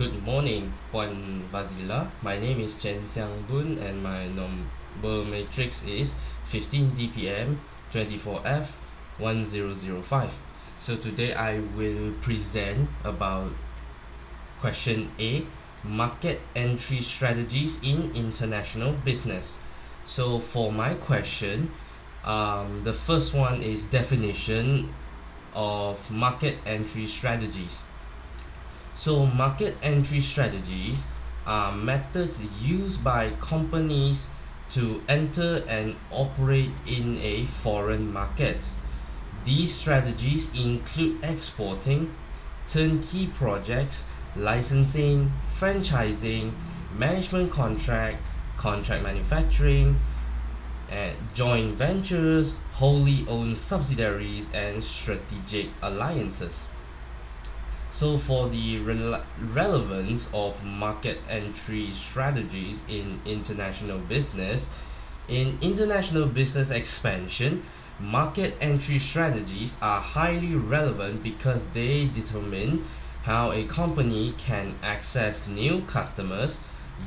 Good morning, Puan Fazila. My name is Chen Xiang Bun and my number matrix is 15 DPM 24F 1005. So today I will present about question A, market entry strategies in international business. So for my question, the first one is definition of market entry strategies. So market entry strategies are methods used by companies to enter and operate in a foreign market. These strategies include exporting, turnkey projects, licensing, franchising, management contract manufacturing, and joint ventures, wholly owned subsidiaries, and strategic alliances. So for the relevance of market entry strategies in international business, in international business expansion, market entry strategies are highly relevant because they determine how a company can access new customers,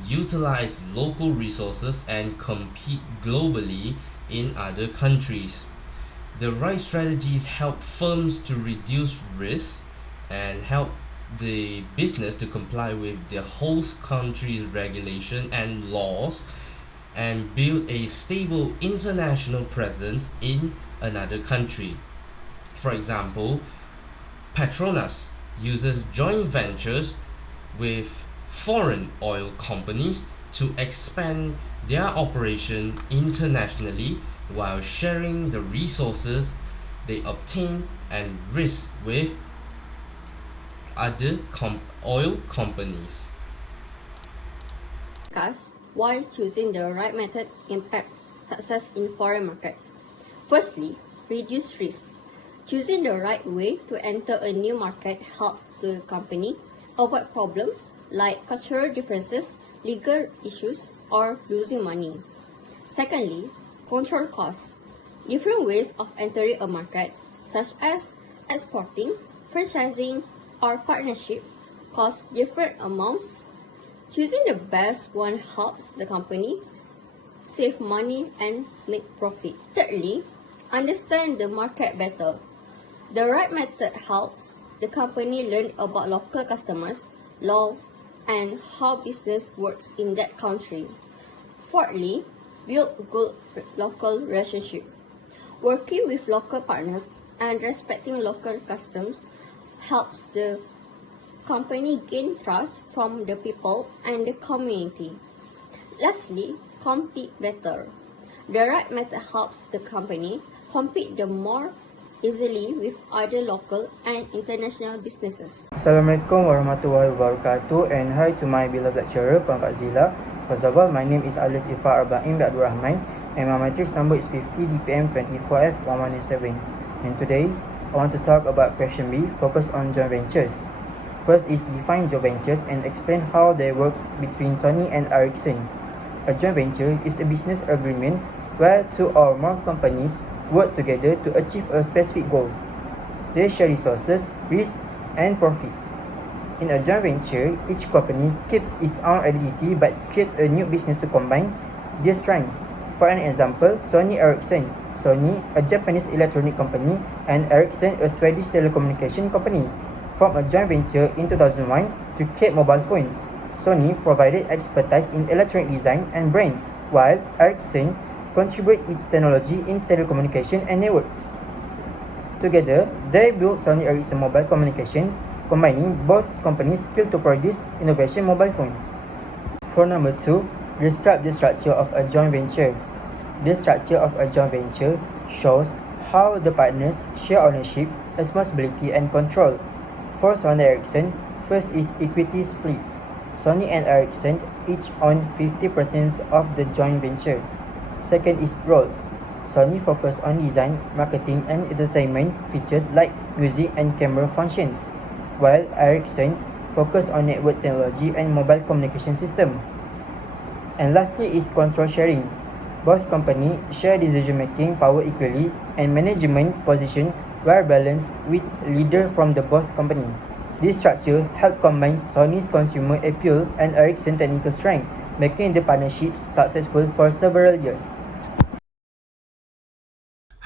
utilize local resources, and compete globally in other countries. The right strategies help firms to reduce risk and help the business to comply with the host country's regulation and laws and build a stable international presence in another country. For example, Petronas uses joint ventures with foreign oil companies to expand their operation internationally while sharing the resources they obtain and risk with other oil companies. Discuss why choosing the right method impacts success in foreign market. Firstly, reduce risk. Choosing the right way to enter a new market helps the company avoid problems like cultural differences, legal issues, or losing money. Secondly, control costs. Different ways of entering a market, such as exporting, franchising, or partnership, cost different amounts. Choosing the best one helps the company save money and make profit. Thirdly, understand the market better. The right method helps the company learn about local customers, laws, and how business works in that country. Fourthly, build good local relationship. Working with local partners and respecting local customs helps the company gain trust from the people and the community. Lastly, compete better. The right method helps the company compete the more easily with other local and international businesses. Assalamualaikum warahmatullahi wabarakatuh, and hi to my beloved lecturer, Puan Fazila. First of all, my name is Alif Ifar Arba'in Abdul Rahman, and my matrix number is 50 DPM 24F 1107. And today, I want to talk about question B, focus on joint ventures. First is define joint ventures and explain how they work between Sony and Ericsson. A joint venture is a business agreement where two or more companies work together to achieve a specific goal. They share resources, risks, and profits. In a joint venture, each company keeps its own identity but creates a new business to combine their strengths. For an example, Sony Ericsson. Sony, a Japanese electronic company, and Ericsson, a Swedish telecommunication company, formed a joint venture in 2001 to create mobile phones. Sony provided expertise in electronic design and brand, while Ericsson contributed its technology in telecommunication and networks. Together, they built Sony Ericsson Mobile Communications, combining both companies' skills to produce innovation mobile phones. For number 2, describe the structure of a joint venture. The structure of a joint venture shows how the partners share ownership, responsibility, and control. For Sony Ericsson, first is equity split. Sony and Ericsson each own 50% of the joint venture. Second is roles. Sony focus on design, marketing, and entertainment features like music and camera functions, while Ericsson focus on network technology and mobile communication system. And lastly is control sharing. Both companies share decision-making power equally, and management position were balanced with leader from the both company. This structure helped combine Sony's consumer appeal and Ericsson's technical strength, making the partnership successful for several years.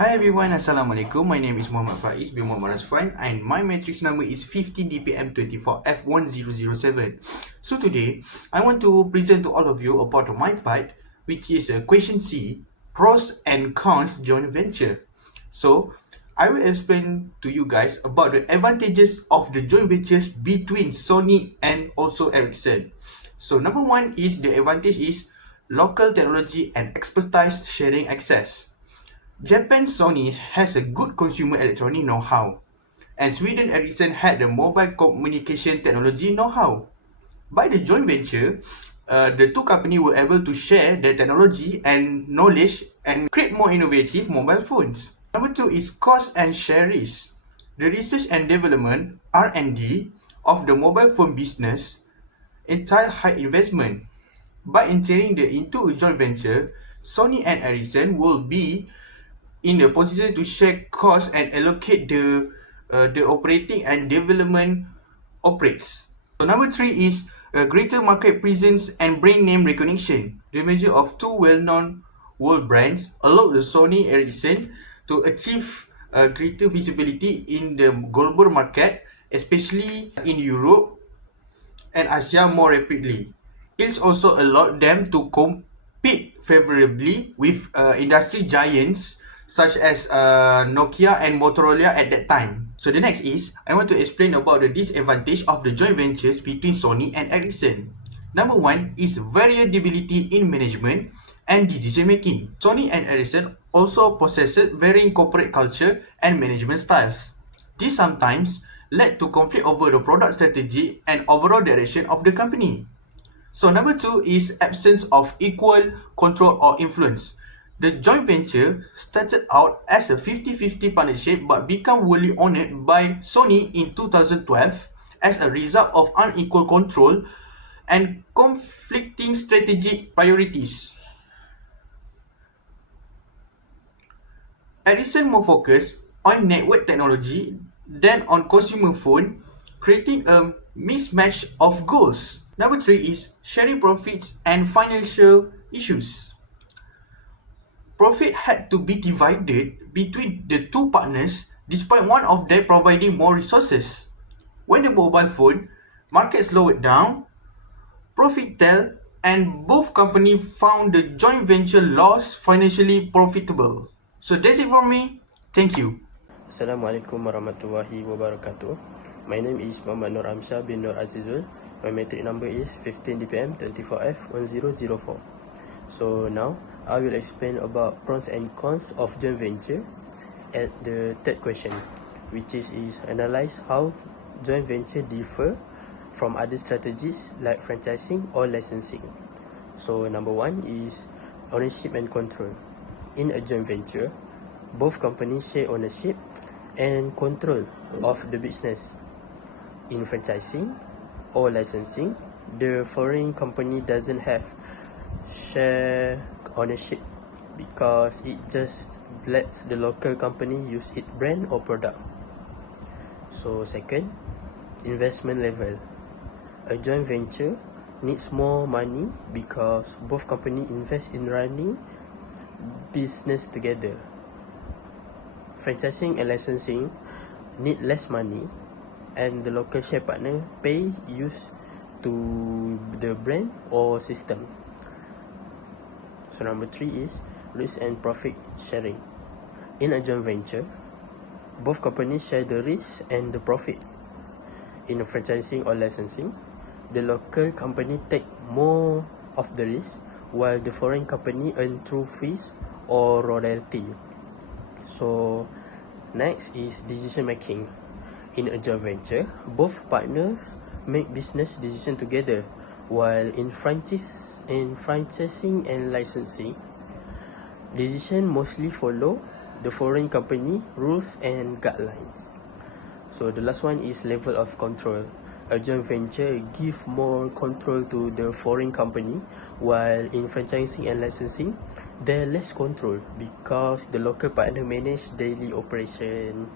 Hi everyone, Assalamualaikum. My name is Muhammad Faiz bin Muhammad Rasfan and my matrix number is 50DPM24F1007. So today, I want to present to all of you about my part, which is question C, pros and cons joint venture. So, I will explain to you guys about the advantages of the joint ventures between Sony and also Ericsson. So, number one is the advantage is local technology and expertise sharing access. Japan's Sony has a good consumer electronic know-how, and Sweden Ericsson had the mobile communication technology know-how. By the joint venture, the two companies were able to share their technology and knowledge and create more innovative mobile phones. Number two is cost and share risk. The research and development (R&D) of the mobile phone business entail high investment. By entering into a joint venture, Sony and Ericsson will be in a position to share costs and allocate the operating and development operates. So number three is a greater market presence and brand name recognition. The merger of two well-known world brands allowed the Sony Ericsson to achieve greater visibility in the global market, especially in Europe and Asia more rapidly. It's also allowed them to compete favorably with industry giants such as Nokia and Motorola at that time. So the next is, I want to explain about the disadvantage of the joint ventures between Sony and Ericsson. Number one is variability in management and decision making. Sony and Ericsson also possess varying corporate culture and management styles. This sometimes led to conflict over the product strategy and overall direction of the company. So number two is absence of equal control or influence. The joint venture started out as a 50-50 partnership but became wholly owned by Sony in 2012 as a result of unequal control and conflicting strategic priorities. Ericsson more focused on network technology than on consumer phone, creating a mismatch of goals. Number three is sharing profits and financial issues. Profit had to be divided between the two partners despite one of them providing more resources. When the mobile phone market slowed down, profit fell and both companies found the joint venture loss financially profitable. So that's it from me. Thank you. Assalamualaikum warahmatullahi wabarakatuh. My name is Muhammad Nur Amsyah bin Nur Azizul. My matric number is 15DPM24F1004. So now, I will explain about pros and cons of joint venture at the third question, which is analyze how joint venture differ from other strategies like franchising or licensing. So number one is ownership and control. In a joint venture, both companies share ownership and control of the business. In franchising or licensing, the foreign company doesn't have share ownership because it just lets the local company use its brand or product. So second, investment level. A joint venture needs more money because both companies invest in running business together. Franchising and licensing need less money and the local share partner pay use to the brand or system. So number three is risk and profit sharing. In a joint venture, both companies share the risk and the profit. In a franchising or licensing, the local company take more of the risk while the foreign company earn through fees or royalty. So next is decision making. In a joint venture, both partners make business decisions together, while in franchising and licensing, decisions mostly follow the foreign company rules and guidelines. So the last one is level of control. A joint venture give more control to the foreign company, while in franchising and licensing, there less control because the local partner manage daily operation.